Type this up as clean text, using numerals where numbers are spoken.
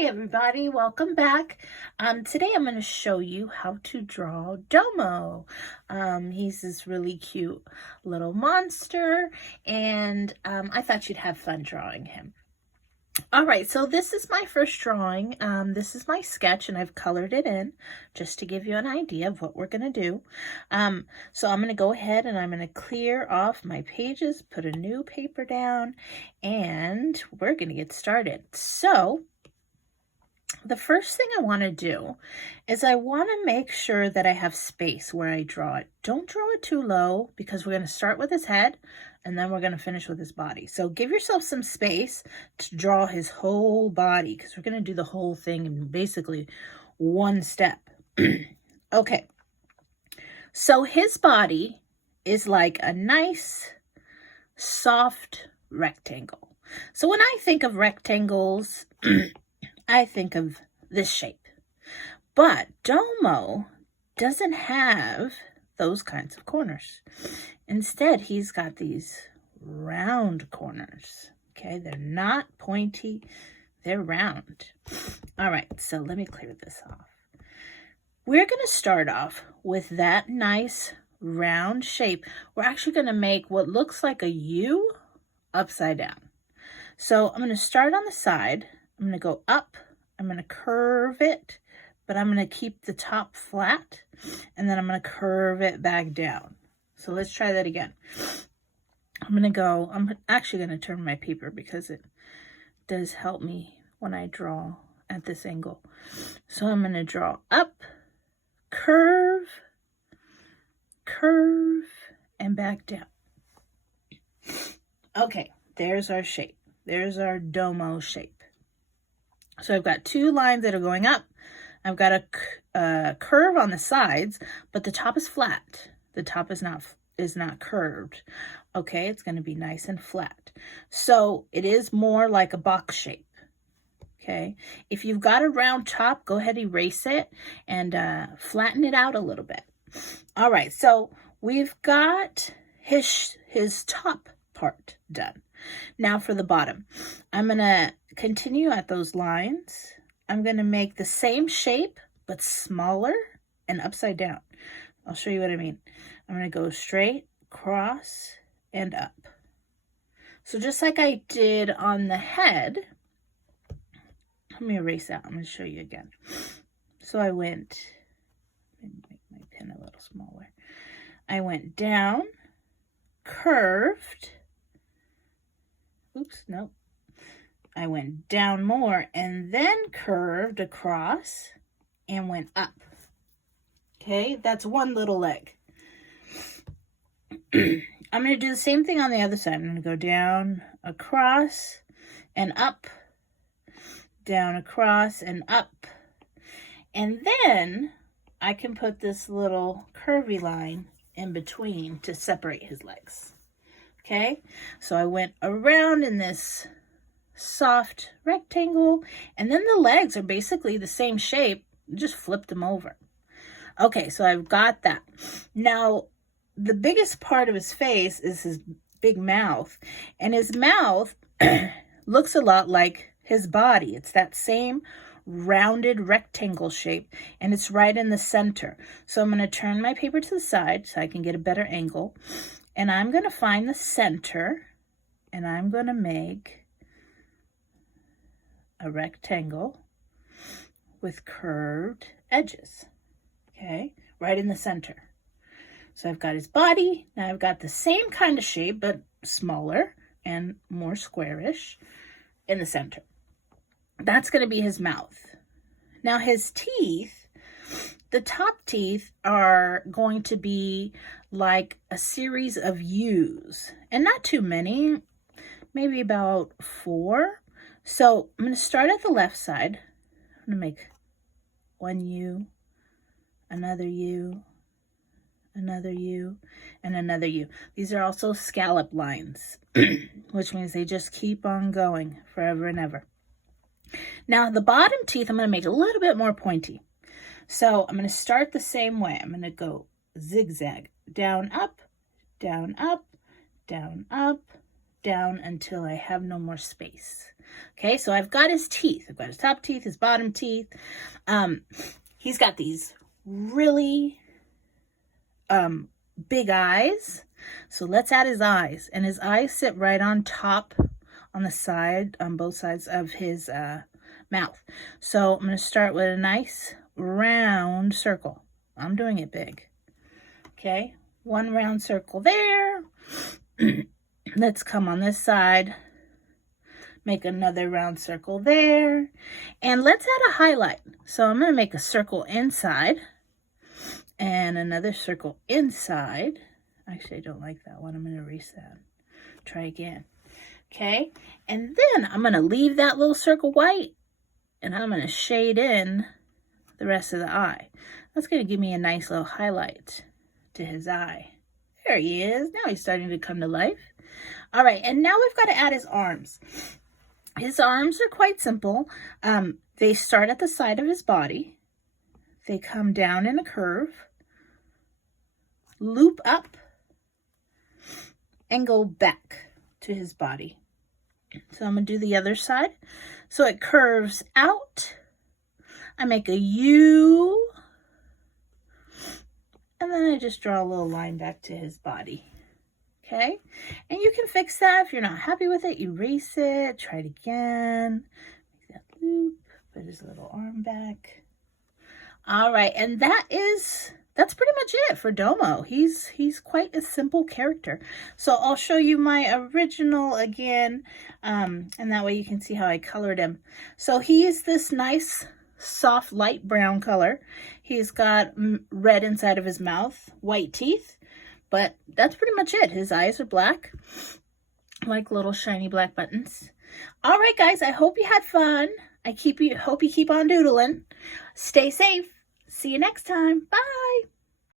Hey everybody, welcome back. Today I'm going to show you how to draw Domo. He's this really cute little monster, and I thought you'd have fun drawing him. All right, so this is my first drawing. This is my sketch, and I've colored it in just to give you an idea of what we're going to do. So I'm going to go ahead and I'm going to clear off my pages, put a new paper down, and we're going to get started. So the first thing I want to do is I want to make sure that I have space where I draw it. Don't draw it too low because we're going to start with his head and then we're going to finish with his body. So give yourself some space to draw his whole body because we're going to do the whole thing in basically one step. Okay, so his body is like a nice soft rectangle. So when I think of rectangles, I think of this shape, but Domo doesn't have those kinds of corners. Instead, he's got these round corners. Okay, they're not pointy, they're round. All right, so let me clear this off. We're going to start off with that nice round shape. We're actually going to make what looks like a U upside down. So I'm going to start on the side. I'm going to go up, I'm going to curve it, but I'm going to keep the top flat, and then I'm going to curve it back down. So let's try that again. I'm actually going to turn my paper because it does help me when I draw at this angle. So I'm going to draw up, curve, curve, and back down. Okay, there's our shape. There's our Domo shape. So I've got two lines that are going up. I've got a curve on the sides, but the top is flat. The top is not curved. Okay, it's going to be nice and flat. So it is more like a box shape. Okay, if you've got a round top, go ahead, erase it and flatten it out a little bit. All right, so we've got his top part done. Now for the bottom, I'm going to continue at those lines. I'm going to make the same shape, but smaller and upside down. I'll show you what I mean. I'm going to go straight, cross, and up. So just like I did on the head, let me erase that. I'm going to show you again. So I went, let me make my pen a little smaller. I went down, curved. Oops, nope. I went down more and then curved across and went up. Okay, that's one little leg. I'm going to do the same thing on the other side. I'm going to go down, across, and up. Down, across, and up. And then I can put this little curvy line in between to separate his legs. Okay, so I went around in this soft rectangle, and then the legs are basically the same shape, just flipped them over. Okay, so I've got that. Now, the biggest part of his face is his big mouth, and his mouth looks a lot like his body. It's that same rounded rectangle shape, and it's right in the center. So I'm going to turn my paper to the side so I can get a better angle. And I'm going to find the center, and I'm going to make a rectangle with curved edges, okay, right in the center. So I've got his body. Now I've got the same kind of shape, but smaller and more squarish in the center. That's going to be his mouth. Now his teeth, the top teeth are going to be like a series of U's, and not too many, maybe about 4. So I'm going to start at the left side. I'm going to make one U, another U, another U, and another U. These are also scallop lines, which means they just keep on going forever and ever. Now the bottom teeth, I'm going to make a little bit more pointy. So I'm going to start the same way. I'm going to go zigzag, down, up, down, up, down, up, down until I have no more space. Okay, so I've got his teeth. I've got his top teeth, his bottom teeth. He's got these really big eyes. So let's add his eyes. And his eyes sit right on top, on the side, on both sides of his mouth. So I'm going to start with a nice round circle. I'm doing it big. Okay, one round circle there. Let's come on this side. Make another round circle there. And let's add a highlight. So I'm going to make a circle inside. And another circle inside. Actually, I don't like that one. I'm going to erase that. Try again. Okay. And then I'm going to leave that little circle white. And I'm going to shade in the rest of the eye. That's going to give me a nice little highlight to his eye. There he is. Now he's starting to come to life. All right. And now we've got to add his arms. His arms are quite simple. They start at the side of his body. They come down in a curve, loop up, and go back to his body. So I'm going to do the other side. So it curves out. I make a U. And then I just draw a little line back to his body. Okay? And you can fix that. If you're not happy with it, erase it. Try it again. Make that loop. Put his little arm back. All right. And that's pretty much it for Domo. He's quite a simple character. So I'll show you my original again. And that way you can see how I colored him. So he is this nice, soft, light brown color. He's got red inside of his mouth, white teeth. But that's pretty much it. His eyes are black, like little shiny black buttons. All right, guys, I hope you had fun. Hope you keep on doodling. Stay safe. See you next time. Bye.